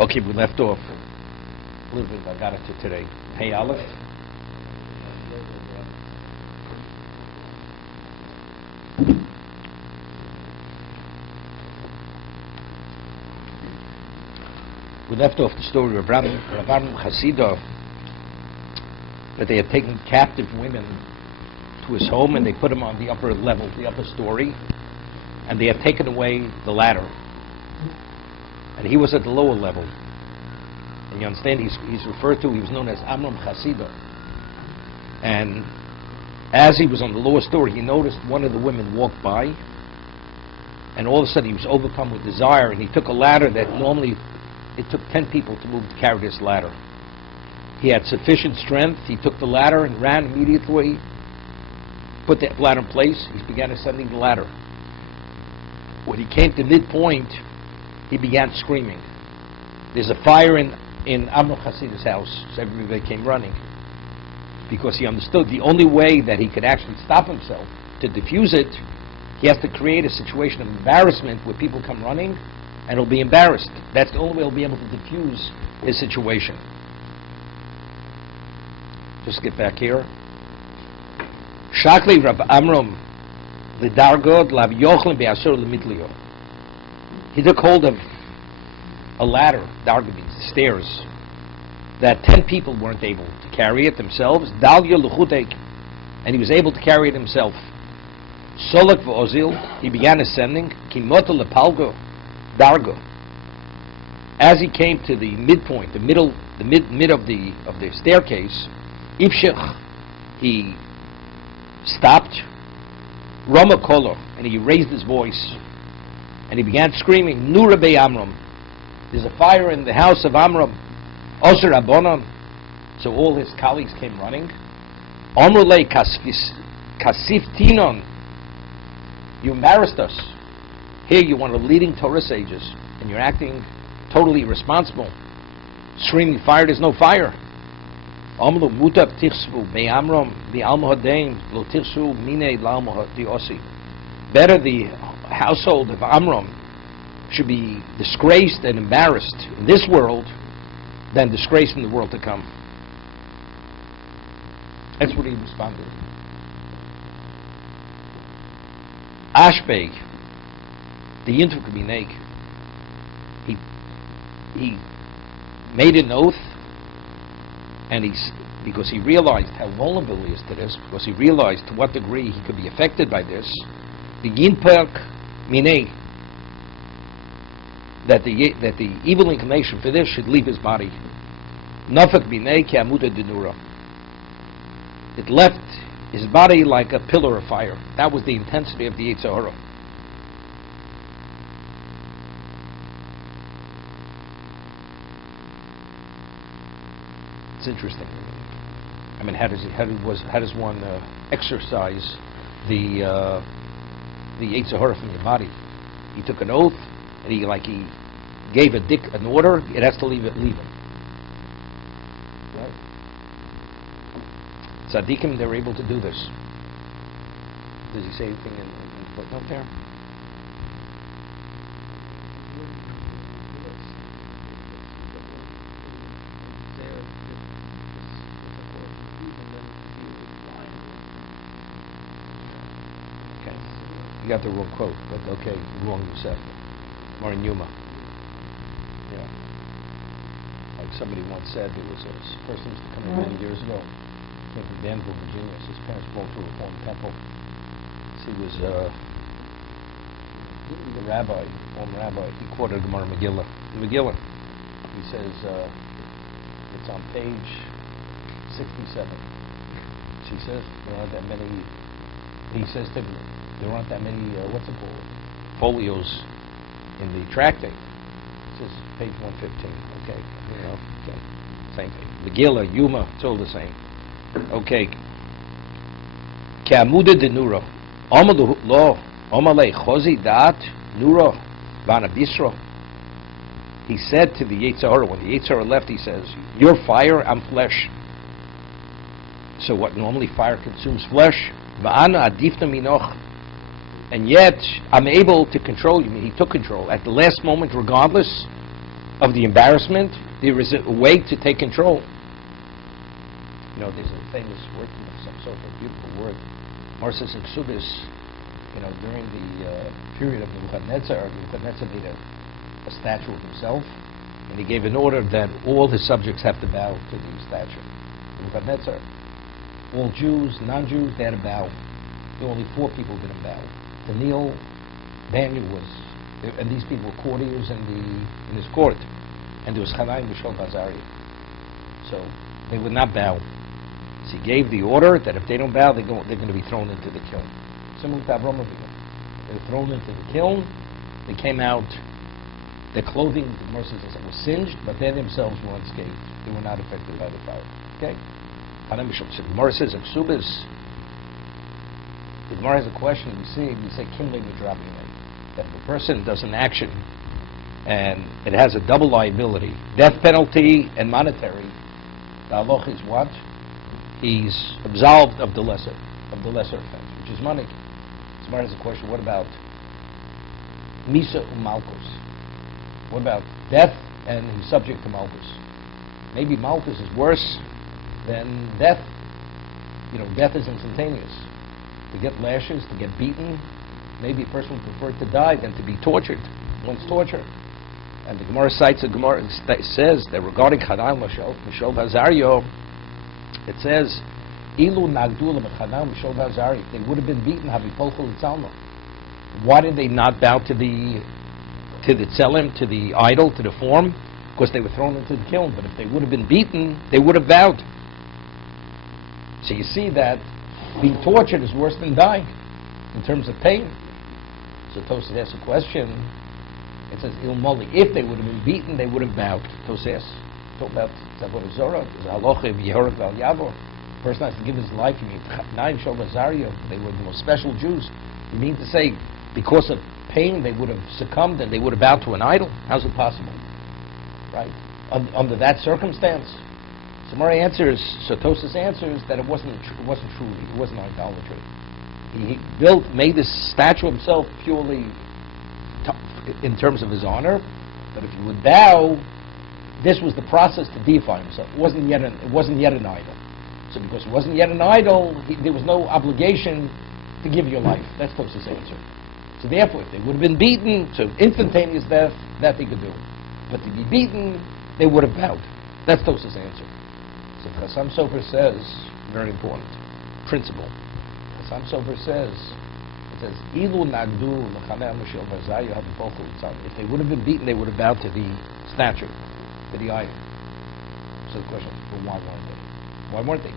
Okay, we left off a little bit. I got it to today. Hey, Aleph. We left off the story of Rabban Chassidah, that they had taken captive women to his home and they put him on the upper level, the upper story, and they had taken away the ladder. And he was at the lower level. And you understand, he's referred to, he was known as Amram Chassidah. And as he was on the lower story, he noticed one of the women walk by, and all of a sudden he was overcome with desire, and he took a ladder that normally it took 10 people to carry this ladder. He had sufficient strength. He took the ladder and ran immediately, put the ladder in place. He began ascending the ladder. When he came to midpoint, he began screaming. There's a fire in Amram Chassidah's house, so everybody came running, because he understood the only way that he could actually stop himself to diffuse it, he has to create a situation of embarrassment where people come running and he'll be embarrassed. That's the only way he'll be able to diffuse his situation. Just get back here. Shakli Rab Amram Lidargod Lav Yochlim Be'asur Lemitlio. He took hold of a ladder, dargad means stairs, that 10 people weren't able to carry it themselves. Dalya Luchutek, and he was able to carry it himself. Solak v'ozil, he began ascending. Kimota lepalgo dargo. As he came to the midpoint, the mid of the staircase, Ifshech, he stopped. Rama kolo, and he raised his voice, and he began screaming, Nu Rabbi Amram. There's a fire in the house of Amram. Osir Abonon. So all his colleagues came running. Omrulei kasiftinon. You embarrassed us. Here you're one of the leading Torah sages, and you're acting totally irresponsible. Screaming fire, there's no fire. Omru mutab tichsvu me Amram the almohadein lo tichsvu mine l'almohadiosi. Better the household of Amram should be disgraced and embarrassed in this world than disgraced in the world to come. That's what he responded. Ashbeg, the Yintuk Bineg, he made an oath, and because he realized how vulnerable he is to this, because he realized to what degree he could be affected by this, the Yintuk Mineg, that the evil inclination for this should leave his body. Nafak Bineg Kiamuta Dinura. It left his body like a pillar of fire. That was the intensity of the Yetzer Hara. It's interesting. I mean, how does one exercise the Yetzer Hara from your body? He took an oath, and he gave an order. It has to leave him. Right? Tzaddikim, they're able to do this. Does he say anything in the footnote there? Okay. You got the wrong quote, but okay, wrong you said. More in Yuma. Yeah. Like somebody once said, there was a person who used to come in many years ago. Came from Danville, Virginia. So his parents belonged to a Reform temple. So he was the rabbi, former rabbi. He quoted Gemara Megillah. The Megillah. He says it's on page 67. She says there aren't that many. He says to me, there aren't that many. What's it called? Folios in the tractate. It says page 115. Okay, okay, same thing. Megillah, Yuma, it's all the same. Okay. Ke'amuda de nuro. Amalu lo. Amalei chozi dat nuro vana bisro. He said to the Yetzer Hara, when the Yetzer Hara left, he says, "You're fire, I'm flesh." So what normally fire consumes flesh, va'ana adifna minoch. And yet I'm able to control you. I mean, he took control at the last moment, regardless. of the embarrassment, there is a way to take control. You know, there's a famous word of some sort of beautiful word, Marsis Exubis. You know, during the period of Nebuchadnezzar made a statue of himself, and he gave an order that all his subjects have to bow to the statue. Nebuchadnezzar, all Jews, non-Jews, they had to bow. There were only 4 people who didn't bow. Daniel, was, and these people were courtiers in his court. And there was Chayei Sarah. So they would not bow. So he gave the order that if they don't bow, they're going to be thrown into the kiln. Similar to Avraham Avinu. They were thrown into the kiln. They came out. Their clothing, the Gemara says, was singed, but they themselves were unscathed. They were not affected by the fire. Okay? So the Gemara says, Aksubis. The Gemara has a question. We say, Kimle Midrabim. That if a person does an action and it has a double liability, death penalty and monetary, the halach is what? He's absolved of the lesser offense, which is money. Gemara has a question, what about Misa Malchus? What about death and he's subject to Malchus? Maybe Malchus is worse than death. You know, death is instantaneous. To get lashes, to get beaten, maybe a person would prefer to die than to be tortured. One's torture. And the Gemara cites says that regarding Chayei Mishol Hazario, it says, Ilu Nagdula Chayei Mishol Hazario. They would have been beaten. Why did they not bow to the tzelem, to the idol, to the form? Because they were thrown into the kiln. But if they would have been beaten, they would have bowed. So you see that being tortured is worse than dying in terms of pain. So Tosas asks a question. It says, if they would have been beaten, they would have bowed. Tosas talk about Tzavor Zorah. There's a halacha of Yehorak Val Yavor. The person has to give his life. They were the most special Jews. You mean to say, because of pain, they would have succumbed and they would have bowed to an idol? How's it possible? Right? Under that circumstance? So Tosas answers that it wasn't idolatry. He made this statue of himself purely in terms of his honor, but if he would bow, this was the process to deify himself. It wasn't yet an idol. So because it wasn't yet an idol, there was no obligation to give your life. That's Tosas' answer. So therefore, if they would have been beaten, so instantaneous death, that they could do. But to be beaten, they would have bowed. That's Tosas' answer. So Chassam Sofer says, very important principle. Chassam Sofer says, Ilu Nagdu L'Chanei Mishol Hazario Havipochu Tzad. If they would have been beaten, they would have bowed to the statue, to the idol. So the question is, well, why weren't they? Why weren't they?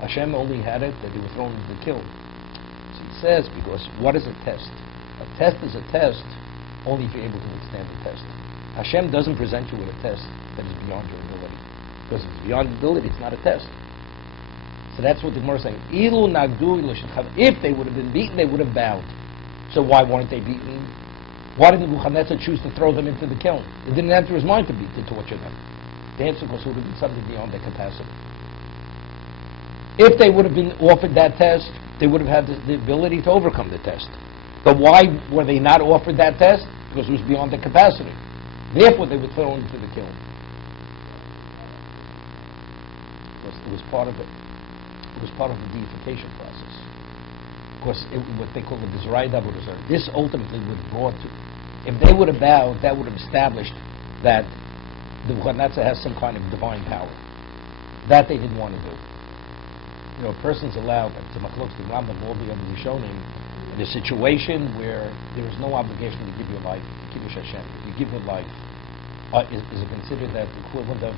Hashem only had it that they were thrown into the kiln. So he says, because what is a test? A test is a test only if you're able to withstand the test. Hashem doesn't present you with a test that is beyond your ability. Because if it's beyond ability, it's not a test. So that's what the Gemara is saying. Ilu nagdu if they would have been beaten, they would have bowed. So why weren't they beaten? Why did Nebuchadnezzar choose to throw them into the kiln? It didn't enter his mind to torture them. The answer was it would have been something beyond their capacity. If they would have been offered that test, they would have had the ability to overcome the test. But why were they not offered that test? Because it was beyond their capacity. Therefore, they were thrown into the kiln. It was part of it. It was part of the deification process. Of course, what they call the Bizrai Daburazar. This ultimately would have brought to, if they would have bowed, that would have established that the Nebuchadnezzar has some kind of divine power. That they didn't want to do. You know, a person's allowed, to Machlokes, the Rambam, all the other Rishonim, in a situation where there is no obligation to give your life, to Kiddush Hashem. If you give your life, is it considered that the equivalent of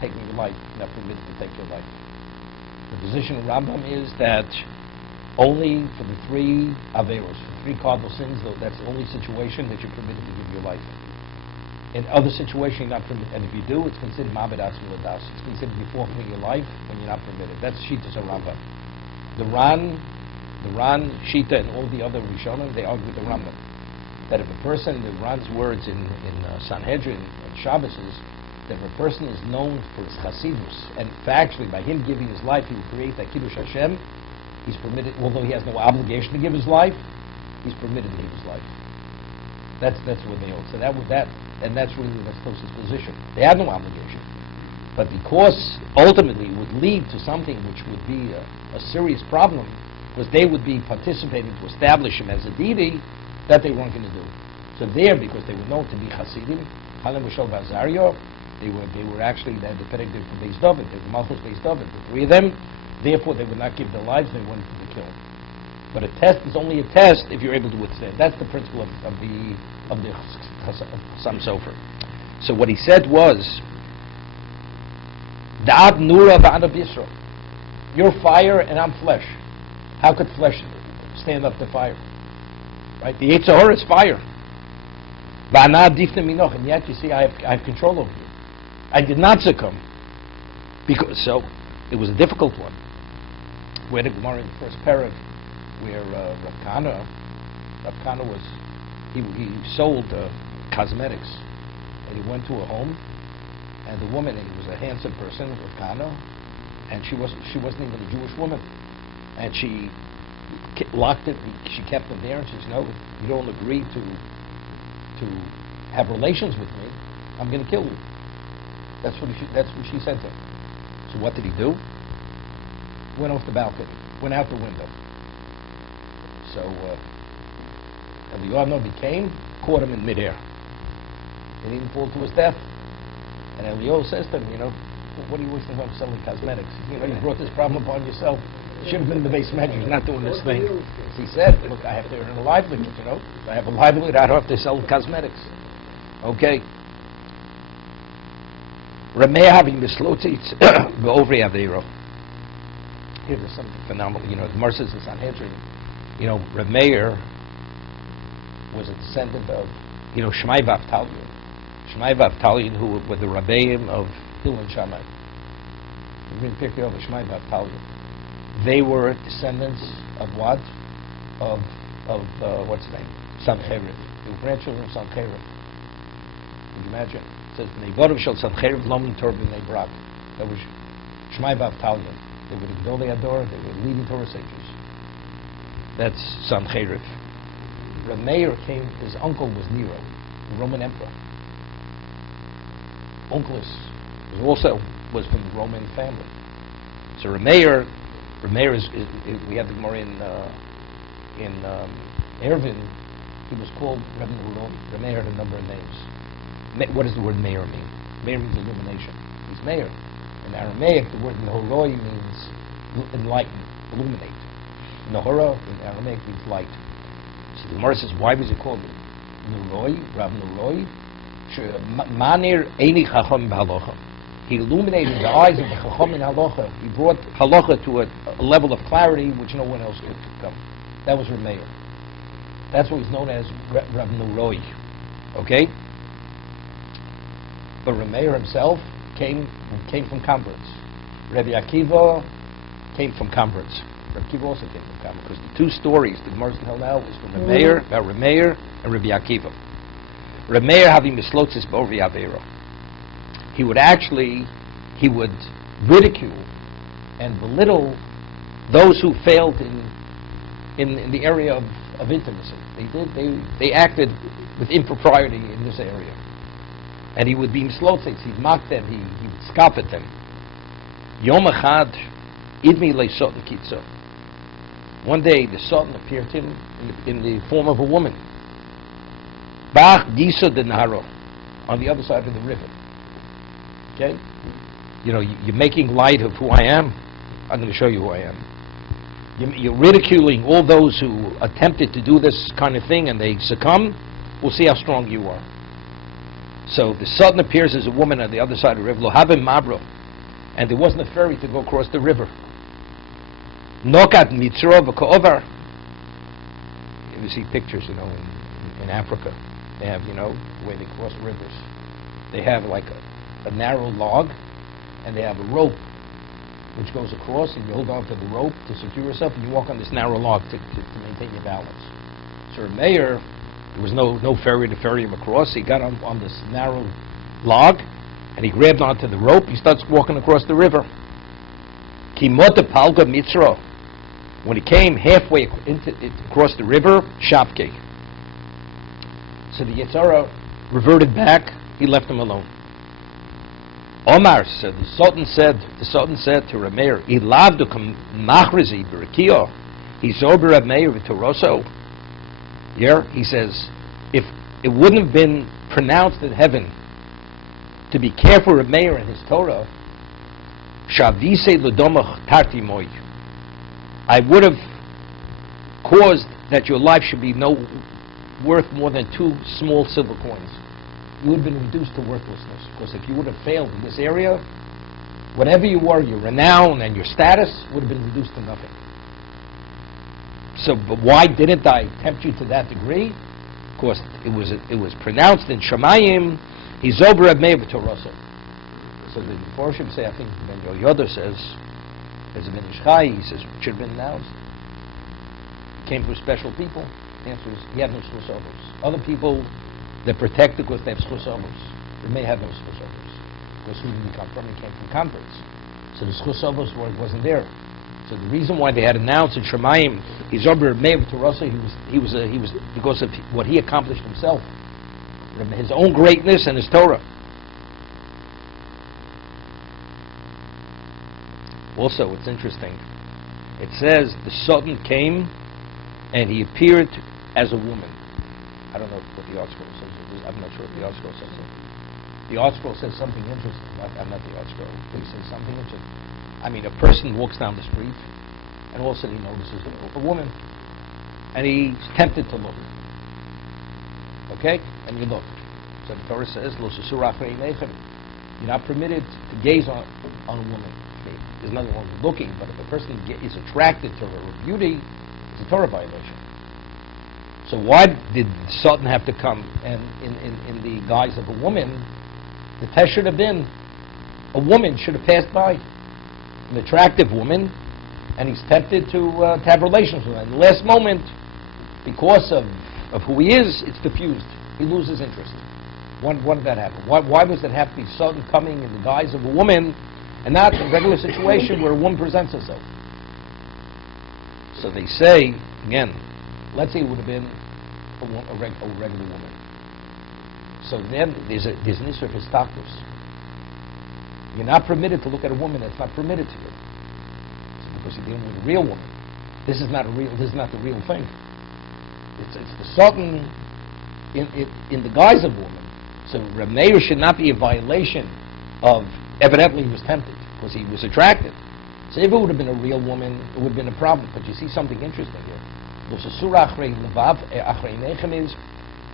taking your life, not permitted to take your life? The position of Rambam is that only for the 3 averos, for 3 cardinal sins, though, that's the only situation that you're permitted to give your life. In other situations, you're not permitted, and if you do, it's considered ma'abed atzmi l'das. It's considered to be forfeiting your life when you're not permitted. That's Shita's Rambam. The Ran, Shita, and all the other Rishonim, they argue with the Rambam that if a person, the Ran's words in Sanhedrin and Shabbos is that if a person is known for his chasidus, and factually by him giving his life, he will create that Kiddush Hashem, he's permitted, although he has no obligation to give his life, he's permitted to give his life. That's what they owed. So and that's really the closest position. They had no obligation. But because ultimately it would lead to something which would be a serious problem, because they would be participating to establish him as a deity, that they weren't going to do. So there, because they were known to be Hasidim, Halim V'Shol V'Azario, they were actually, they had the predicate for Beis David, the Malchus Beis David, the three of them. Therefore, they would not give their lives, they wanted to be killed. But a test is only a test if you're able to withstand. That's the principle of the Chassam Sofer. So what he said was, Da'ab Nura V'Anav Yisro. You're fire and I'm flesh. How could flesh stand up to fire? Right? The Yetzer Hara is fire. V'Ana Difna Minoch. And yet, you see, I have control over you. I did not succumb. So, it was a difficult one. We had a Gemara in the first parak where Rav Kana was, he sold cosmetics, and he went to a home, and the woman, he was a handsome person, Rav Kana, and she wasn't even a Jewish woman, and she locked it. She kept him there, and she said, "No, you don't agree to have relations with me, I'm going to kill you." That's what she said to him. So what did he do? Went off the balcony, went out the window. So Eliyahu came, caught him in midair. He didn't fall to his death. And Eliyahu says to him, what are you wasting time selling cosmetics? You brought this problem upon yourself. You should have been in the base magic. You're not doing this thing. He said, look, I have to earn a livelihood, I have a livelihood, I don't have to sell cosmetics. Okay. Rameh having the slotzitz over Avero. Here's something phenomenal. The Gemara says in Sanhedrin, Rav Meir was a descendant of, Shmai V'Avtalion. Shmai V'Avtalion, who were the Rabbeim of Hillel and Shammai. You read Pirkei Avos, Shmai V'Avtalion. They were descendants of what? Of what's his name? Sancheriv. They were grandchildren of Sancheriv. Can you imagine? It says, Nevorim Shel Sancheriv Lomim Torah B'nei Barak. That was Shmai V'Avtalion. They were the Gdolei Ador, they were leading Torah sages. That's Sancheriv. Rav Meir came, his uncle was Nero, the Roman emperor. Onkelos was from the Roman family. So Rav Meir is we have the Gemara in Eruvin, he was called Rav Nuroi. Rav Meir had a number of names. What does the word Meir mean? Meir means illumination. He's Meir. In Aramaic, the word Nehoroi means enlighten, illuminate. Nehora in Aramaic means light. So the Gemara says, why was it called Nuroi, Rav Nuroi? Manir Eini Chacham B'Halacha. He illuminated the eyes of the Chacham in Halacha. He brought Halacha to a level of clarity which no one else could come. That was Rav Meir. That's what he's known as Rav Nuroi. Okay? But Rav Meir himself came from converts. Rabbi Akiva came from converts. Rabbi Akiva also came from converts, because the two stories the Gemara is telling now is from Rav Meir, about Rav Meir and Rabbi Akiva. Rav Meir having mislotzis b'orvi avera. He would ridicule and belittle those who failed in the area of intimacy. They acted with impropriety in this area. And he would be mislotzis, he'd mock them, he would scoff at them. Yom Echad, idmi le'soten kitzo. One day the Sultan appeared to him in the form of a woman. Bach Giso de Naharo, on the other side of the river. Okay? You're making light of who I am. I'm going to show you who I am. You're ridiculing all those who attempted to do this kind of thing and they succumb. We'll see how strong you are. So the Sultan appears as a woman on the other side of the river. Lohavim Mabro. And there wasn't a ferry to go across the river. Nokat Mitzro V'Ko'ovar. You see pictures, in Africa. They have, the way they cross rivers. They have like a narrow log, and they have a rope which goes across, and you hold on to the rope to secure yourself, and you walk on this narrow log to maintain your balance. So a mayor, there was no ferry to ferry him across. He got on this narrow log, and he grabbed onto the rope. He starts walking across the river. Kimota Palga Mitzro. When he came halfway across the river, Shapke. So the Yetzer Hara reverted back. He left him alone. Omar said, the Sultan said to Reb Meir, Ilavdu machrizi b'rekiyo, Hizor Reb Meir v'toroso. Here he says, if it wouldn't have been pronounced in heaven to be careful Reb Meir and his Torah, Shavise l'domach tarti moi, I would have caused that your life should be worth more than 2 small silver coins. You would have been reduced to worthlessness, because if you would have failed in this area, whatever you were, your renown and your status would have been reduced to nothing. So, but why didn't I tempt you to that degree? Of course, it was pronounced in Shemayim, Hizob Reb Meir b'Torasa. So the Forshim say, I think Ben Yoda says, as a Ben Ishchai, he says, it should have been announced. It came through special people. The answer is, he had no schus ovos. Other people, they're protected because they have schus ovos. They may have no schus ovos. Because who did he come from? He came from converts. So the schus ovos wasn't there. So the reason why they had announced in Shemayim, he's over Meir Torasa, he was because of what he accomplished himself, his own greatness and his Torah. Also, it's interesting. It says the Sultan came and he appeared as a woman. I don't know what the art scroll says. I'm not sure what the art scroll says. The art scroll says something interesting. I'm not the art scroll. It says something interesting. I mean, a person walks down the street and all of a sudden he notices a woman and he's tempted to look. Okay? And you look. So the Torah says, Lo susur achrei neichem. You're not permitted to gaze on a woman. There's nothing wrong with looking, but if a person is attracted to her beauty, it's a Torah violation. So why did the Sultan have to come and in the guise of a woman? The test should have been a woman should have passed by, an attractive woman, and he's tempted to have relations with her. In the last moment, because of who he is, it's diffused. He loses interest. Why did that happen? Why does it have to be Sultan coming in the guise of a woman and not a regular situation where a woman presents herself? So they say, again, let's say it would have been a regular woman. So then there's an issue of histakos. You're not permitted to look at a woman that's not permitted to you. It's because you're dealing with a real woman. This is not the real thing. It's the Sultan in the guise of woman. So Reb Meir should not be a violation of, evidently he was tempted because he was attracted. So if it would have been a real woman, it would have been a problem. But you see something interesting here. Is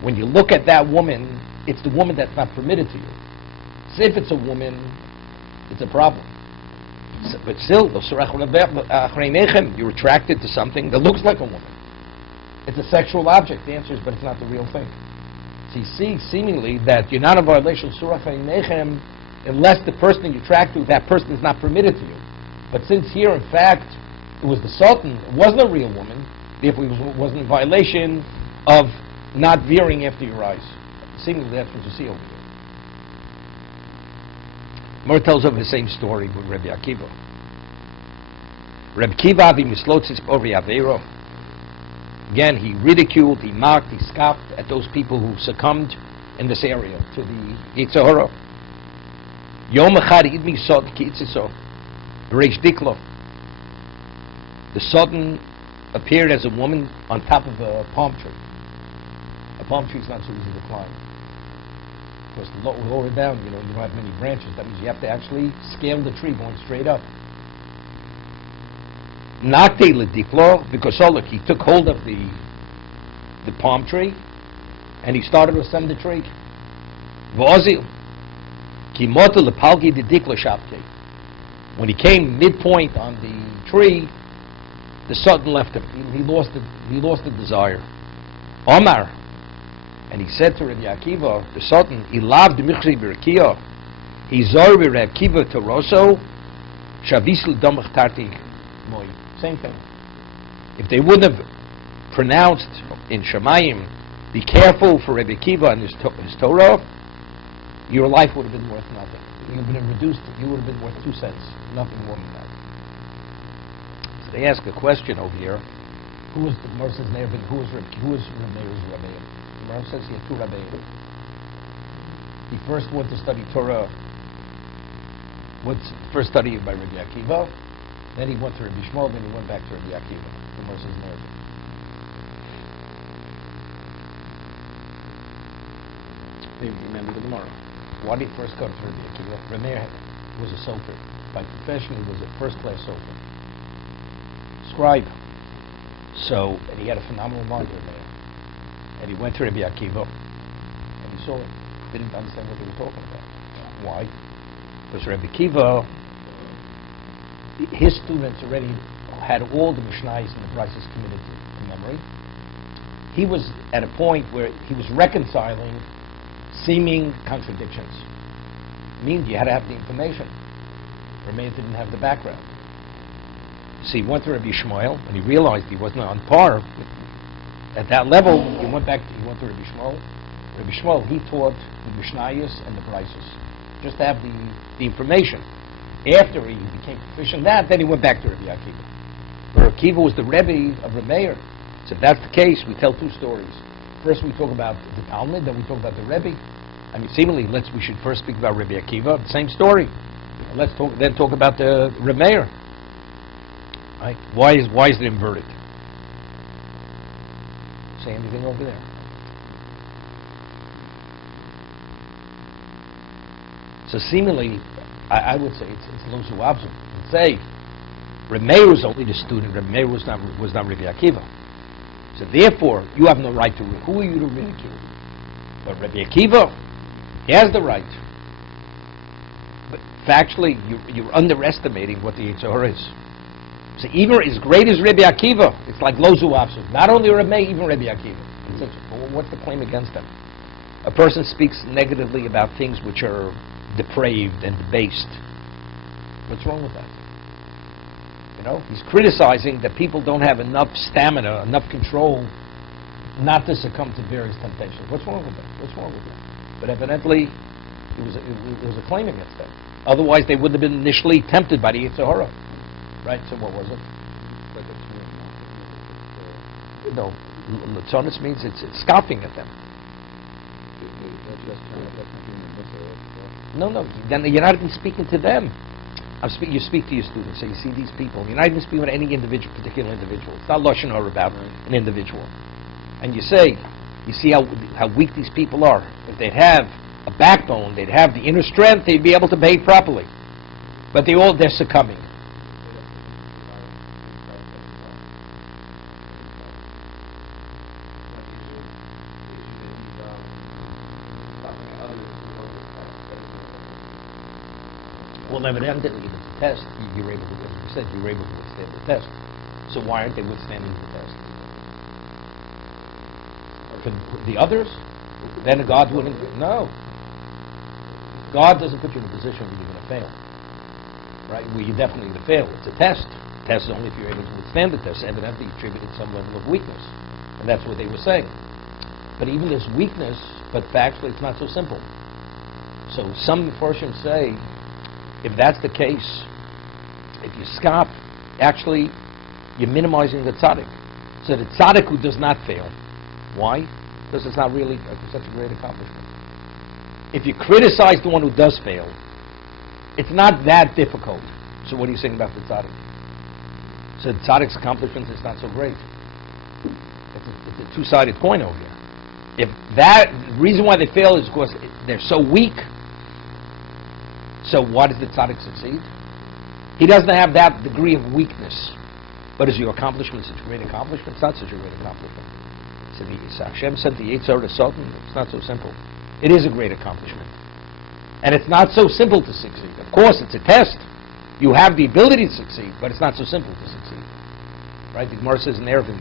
when you look at that woman, it's the woman that's not permitted to you. So if it's a woman, it's a problem. So, but still, you're attracted to something that looks like a woman. It's a sexual object. The answer is, but it's not the real thing. So you see, seemingly, that you're not in violation of Surah Nechem unless the person you're attracted to, that person is not permitted to you. But since here, in fact, it was the Sultan, it wasn't a real woman, therefore it wasn't in violation of not veering after your eyes. Seemingly, that's what you see over here. More tells of the same story with Rabbi Akiva. Rabbi Akiva v'mislotzis over Yaveiro. Again, he ridiculed, he mocked, he scoffed at those people who succumbed in this area to the Yetzer Hara. Yom echad idmi sod ki'itziso b'reish diklo. The Sultan appeared as a woman on top of a palm tree. A palm tree is not so easy to climb. Because lower down, you don't have many branches. That means you have to actually scale the tree going straight up. Nakte lediklo, because look, he took hold of the palm tree and he started to ascend the tree. V'ozil kimota lepalgi dediklo shapke. When he came midpoint on the tree, the Sultan left him. He lost the desire. Omar, and he said to Rabbi Akiva, the Sultan, he loved michri b'rekiya. He zor Rabbi Akiva toroso shavisl domach tarti moi. Same thing. If they wouldn't have pronounced in Shemayim, be careful for Rabbi Akiva and his Torah, your life would have been worth nothing. You would have been reduced. You would have been worth 2 cents, nothing more than that. So they ask a question over here: who is the Mercer's name? Who is Rabbi Meir's Rabbi? Gemara says he had two rabbeim. He first went to study Torah, first studied by Rabbi Akiva, then he went to Rabbi Shmuel, then he went back to Rabbi Akiva. Gemara says narrative. Remember the Gemara. Why did he first go to Rabbi Akiva? Rabbi was a sofer. By profession, he was a first-class sofer. Scribe. So, and he had a phenomenal mind in there. And he went to Rabbi Akiva, and he saw it. Didn't understand what they were talking about. Why? Because Rabbi Akiva, his students already had all the Mishnayos and the parshas committed to memory. He was at a point where he was reconciling seeming contradictions. It means you had to have the information. Rabbi didn't have the background. So he went to Rabbi Shmuel, and he realized he wasn't on par at that level. He went to Rabbi Shmuel. Rabbi Shmuel, he taught the Mishnayos and the parshas, just to have the information. After he became proficient in that, then he went back to Rabbi Akiva. But Rabbi Akiva was the Rebbe of Rabbi Meir. So if that's the case, we tell two stories. First we talk about the Talmud, then we talk about the Rebbe. I mean, seemingly, we should first speak about Rabbi Akiva, the same story. And let's talk about the Rabbi Meir. Right? Why is it inverted? Say anything over there? So seemingly, I would say it's Lo Zuavzu. Say, Rabbi Meir was only the student. Rabbi Meir was not Rabbi Akiva. So therefore, you have no right to. Who are you to ridicule? But Rabbi Akiva, he has the right. But factually, you're underestimating what the Yetzer Hara is. So even as great as Rabbi Akiva, it's like Lo Zuavzu. Not only Rabbi Meir, even Rabbi Akiva. What's the claim against them? A person speaks negatively about things which are depraved and debased. What's wrong with that? You know, he's criticizing that people don't have enough stamina, enough control not to succumb to various temptations. What's wrong with that? What's wrong with that? But evidently, it was a claim against them. Otherwise, they wouldn't have been initially tempted by the Yetzer Hara. Right? So what was it? No, Latzonis means it's scoffing at them. No, then you're not even speaking to them. You speak to your students, so you see these people. You're not even speaking with any particular individual. It's not Lashon Hara about an individual. And you see how weak these people are. If they'd have a backbone, they'd have the inner strength, they'd be able to behave properly. But they're succumbing. Well, evidently, if it's a test, you're able to, as you said, you're able to withstand the test. So why aren't they withstanding the test? For the others? Then God wouldn't. No. God doesn't put you in a position where you're going to fail. Right? Where you're definitely going to fail. It's a test. Test is only if you're able to withstand the test. Evidently, you attributed some level of weakness. And that's what they were saying. But even this weakness, but factually, it's not so simple. So some portions say, if that's the case, if you scoff, actually, you're minimizing the tzaddik. So the tzaddik who does not fail. Why? Because it's not really such a great accomplishment. If you criticize the one who does fail, it's not that difficult. So what are you saying about the tzaddik? So the tzaddik's accomplishment is not so great. It's a two-sided coin over here. If the reason why they fail is because they're so weak, so why does the tzaddik succeed? He doesn't have that degree of weakness. But is your accomplishment such a great accomplishment? It's not such a great accomplishment. So Hashem sent the Yetzer Hara to Satan. It's not so simple. It is a great accomplishment. And it's not so simple to succeed. Of course, it's a test. You have the ability to succeed, but it's not so simple to succeed. Right? The Gemara says in Erevin,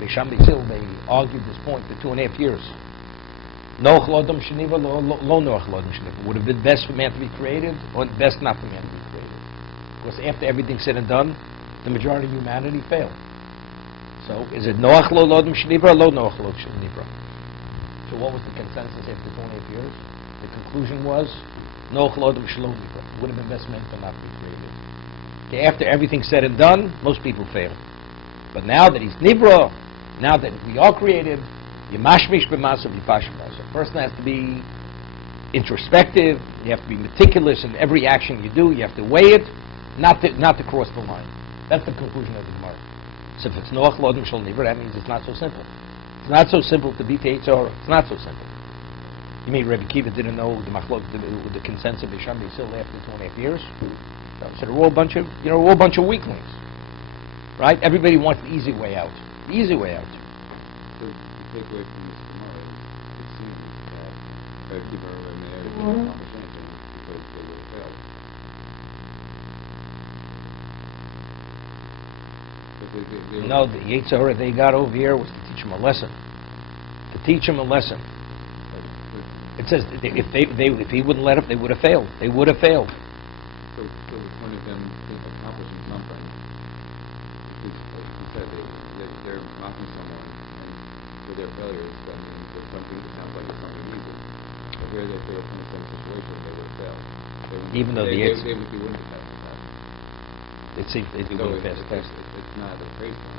Beisham Beisil, they argued this point for 2.5 years. Noach Lodom Sheniva, lo Noach Lodom Sheniva. Would have been best for man to be created, or best not for man to be created. Because after everything's said and done, the majority of humanity failed. So, is it Noach lo Lodom Sheniva, or lo Noach Lodom Sheniva? So what was the consensus after 2.5 years? The conclusion was, Noach Lodom Sheniva. Would have been best man to not be created. Okay, after everything's said and done, most people fail. But now that he's Nibra, now that we are created, Yemashmish b'masav yipashim b'masav. A person has to be introspective. You have to be meticulous in every action you do. You have to weigh it, not to cross the line. That's the conclusion of the Gemara. So if it's noach lodim shel niver, that means it's not so simple. It's not so simple to beat Chayei Sarah. It's not so simple. You mean Rabbi Kiva didn't know the machlok, the consensus of Bisham B'Sil after 2.5 years? So they're all a bunch of, weaklings, right? Everybody wants the easy way out. The easy way out. So the takeaway from this Gemara is, it seems that Rabbi Kiva and Meir didn't accomplish anything because they would have failed. No, the Chayei Sarah they got over here was to teach them a lesson. It says if he wouldn't let up, they would have failed. So the point of them accomplishing something, because like you said, they're mocking someone, and for their failures, that means there's something that sounds like it's something easy. But here they failed from the same situation, they would have failed. Even though they would be willing to pass the test. They'd be willing to pass the test. It's not a praise thing.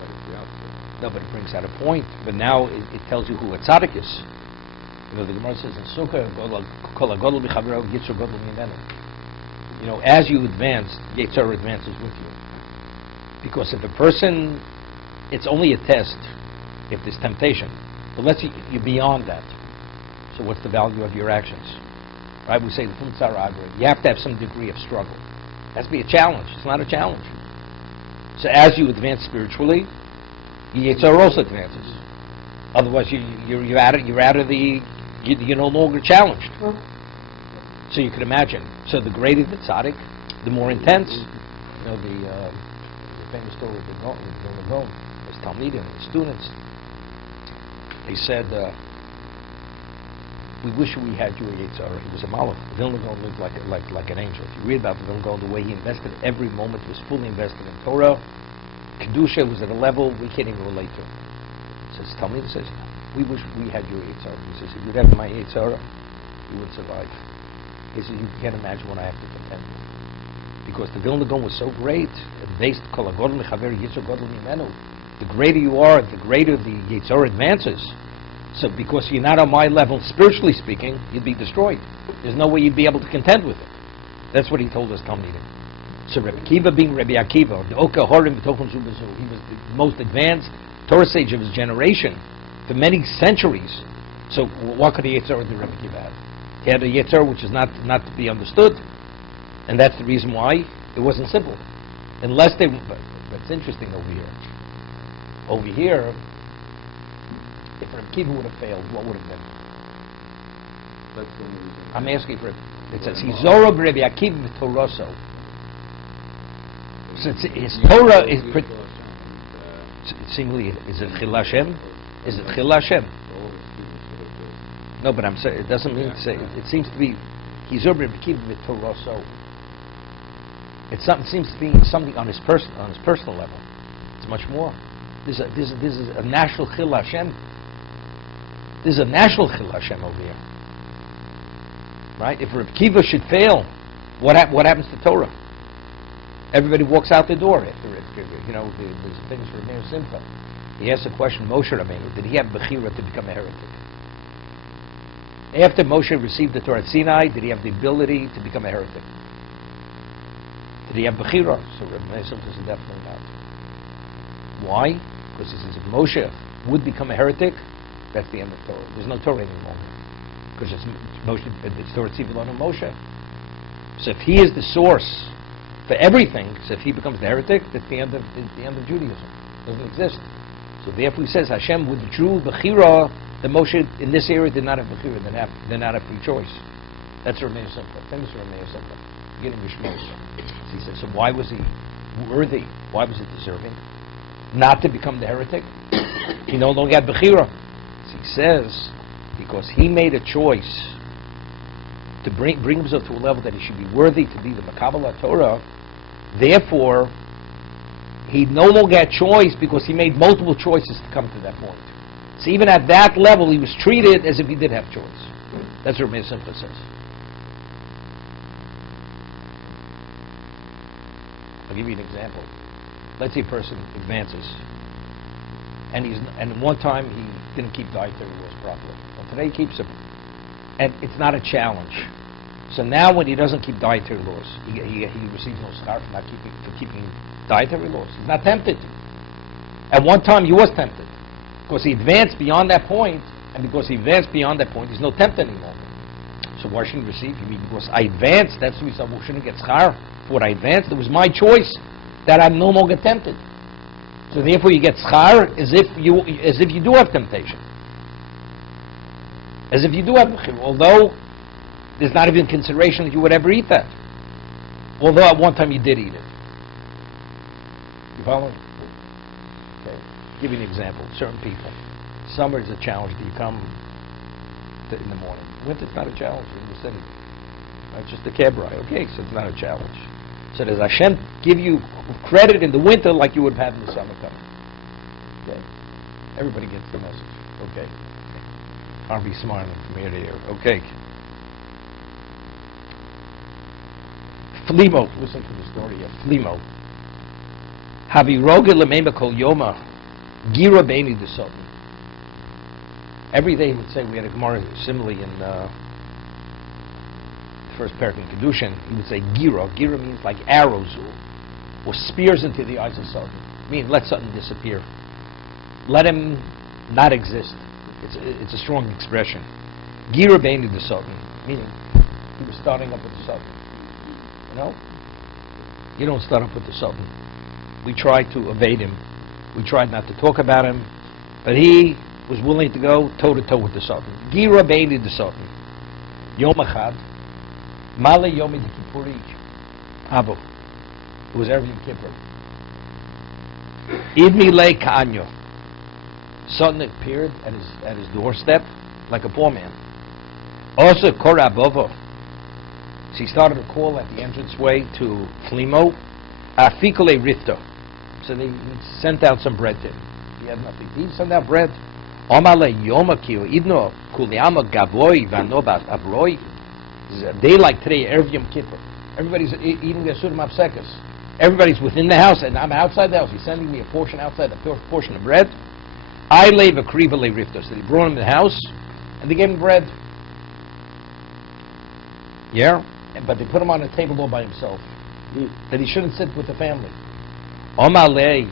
But it's the opposite. No, but it brings out a point. But now it tells you who a tzaddik is. You know, the Gemara says in Sukkah, as you advance, Chayei Sarah advances with you. Because if a person, it's only a test if there's temptation. But let's say you're beyond that. So what's the value of your actions? Right? We say you have to have some degree of struggle. It has to be a challenge. It's not a challenge. So as you advance spiritually, Chayei Sarah also advances. Otherwise, you're out of the. You're no longer challenged. So you can imagine. So the greater the tzaddik, the more intense. You know the famous story of the Gaon, his Talmudim, his students. They said, "We wish we had you, Chayei Sarah." He was a malach. The Vilna Gaon lived like an angel. If you read about the Vilna Gaon, the way he invested every moment was fully invested in Torah. Kedusha was at a level we can't even relate to. Says Talmud says, "We wish we had your Chayei Sarah." He says, "If you'd have my Chayei Sarah, you would survive." He says, "You can't imagine what I have to contend with." Because the Vilna Gaon was so great, based the greater you are, the greater the Chayei Sarah advances. So because you're not on my level, spiritually speaking, you'd be destroyed. There's no way you'd be able to contend with it. That's what he told us, Talmud. So Rabbi Akiva being Rabbi Akiva, he was the most advanced Torah sage of his generation for many centuries. So what could a Chayei Sarah do Rabbi Akiva have? He had a Chayei Sarah which is not to be understood. And that's the reason why it wasn't simple. Unless they... But that's interesting over here. Over here, if Rabbi Akiva would have failed, what would have been? That's the only reason. I'm asking for it. It says, Hizoro Rabbi Akiva v'Toroso. So his Torah is... Seemingly, is it Chil Hashem? Is it Chil Hashem? No, but I'm saying, it doesn't mean to say... It seems to be Hizoro Rabbi Akiva v'Toroso. It seems to be something on his personal level. It's much more. This is a national Chil Hashem. This is a national Chil Hashem over here. Right? If Rabbi Akiva should fail, what happens to Torah? Everybody walks out the door. There's a famous Rameir Simcha. He asked the question, Moshe Rabbeinu, did he have Bechira to become a heretic? After Moshe received the Torah at Sinai, did he have the ability to become a heretic? Did he have Bechira? So Rameir Simcha said definitely not. Why? Because he says if Moshe would become a heretic, that's the end of Torah. There's no Torah anymore. Because it's Torah Tzivulon and Moshe. So if he is the source for everything, so if he becomes the heretic, that's the end of Judaism. It doesn't exist. So therefore he says Hashem withdrew Bechira, that Moshe in this area did not have Bechira, did not have free choice. That's Rameir Simcha. Famous Rameir Simcha. Getting Yishmos. He says, so why was he worthy? Why was he deserving? Not to become the heretic? He no longer had Bechira. So he says, because he made a choice to bring himself to a level that he should be worthy to be the Makabbalah Torah, therefore, he no longer had choice because he made multiple choices to come to that point. So even at that level, he was treated as if he did have choice. That's what Rameir Simcha says. I'll give you an example. Let's say a person advances and one time he didn't keep dietary laws properly. Well, today he keeps them, and it's not a challenge. So now when he doesn't keep dietary laws, he receives no schar for keeping dietary laws. He's not tempted to. At one time he was tempted, because he advanced beyond that point, and because he advanced beyond that point, he's no tempt anymore. So why shouldn't he receive? You mean because I advanced, that's why we said, well, shouldn't get schar for what I advanced? It was my choice that I'm no longer tempted. So therefore you get schar as if you do have temptation. As if you do have, although there's not even consideration that you would ever eat that. Although at one time you did eat it. You follow? Okay. Give you an example. Certain people. Summer is a challenge. Do you come in the morning? Winter, it's not a challenge in the city. It's just a cab ride. Okay, so it's not a challenge. So does Hashem give you credit in the winter like you would have had in the summer coming? Okay. Everybody gets the message. Okay. I'll be smiling from ear to ear. Okay. Flimo, listen to the story of Flimo. Haviroga lemema kol yoma gira beini desotin. Every day he would say, we had a Gemara similarly in the first parak in kiddushin, he would say gira. Gira means like arrows or spears into the eyes of something. Meaning let something disappear. Let him not exist. It's a strong expression. Gira beini desotin, meaning he was starting up with the Satan. You know? You don't start up with the Satan. We tried to evade him. We tried not to talk about him. But he was willing to go toe-to-toe with the Satan. Gira beini the Satan. Yom Echad. Male Yomi de Kippuri. Abu. It was Erev Yom Kippur. Idmi le Ka'anyo. Satan appeared at his doorstep like a poor man. Also Korabovo. So he started a call at the entranceway to Flimo. Afikole Rifto. So they sent out some bread to him. He had nothing. He sent out bread. Omale Yoma Kio Idno Kuliama Gavoy Vanobas Abroi. This is a day like today, Erev Yom Kippur. Everybody's eating their Sudim Apsekos. Everybody's within the house, and I'm outside the house. He's sending me a portion outside, a portion of bread. I lay a kriva le rifto. So they brought him to the house, and they gave him bread. Yeah? But they put him on a table all by himself. That he shouldn't sit with the family. Omale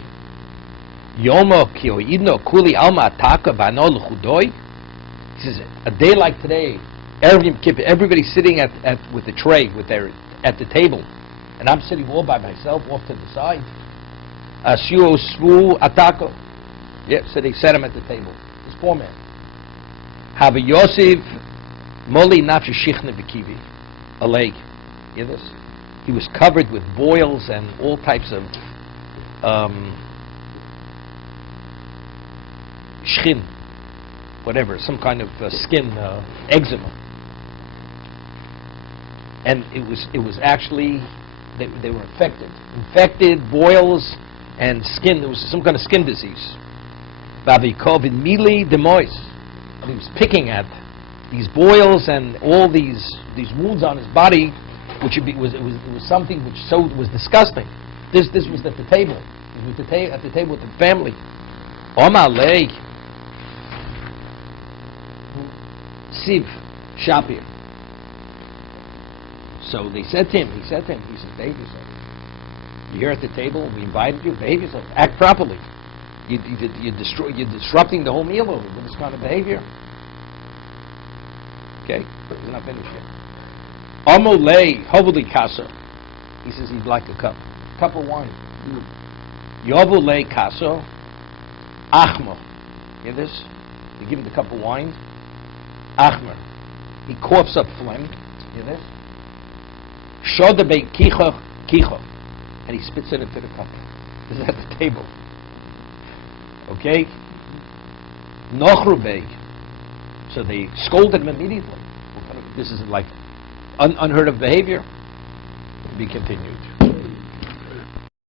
Yomo Kio Idno Kuli Alma Ataka Vano L'Chudoi. He says, a day like today, Erev Yom Kippur, everybody's sitting with the tray, at the table. And I'm sitting all by myself, off to the side. Asio Svu Atako. Yeah, so they set him at the table. This poor man. Have Yosef Moli Nafshi Shichne V'Kivi. A leg. Hear this? He was covered with boils and all types of shchin, whatever, some kind of skin eczema. And it was actually they were infected boils and skin. There was some kind of skin disease. Bavikov in Mili Demois, and he was picking at these boils and all these wounds on his body, which it was something which was disgusting. This was at the table. He was at the table with the family. Omalei Siv Shapir. So they said to him, he says, behave yourself. You're here at the table, we invited you, behave yourself. Act properly. You're disrupting the whole meal over with this kind of behavior. Okay? He's not finished yet. Amolei Hovuli Kasa. He says he'd like a cup of wine. Yovulei Kasa Achma. Hear this? They give him the cup of wine. Achmer. He coughs up phlegm. Hear this? Shodabei Kicha. And he spits it into the cup. This is at the table. Okay? Nochrubei. So they scolded him immediately. This is like unheard of behavior. To be continued.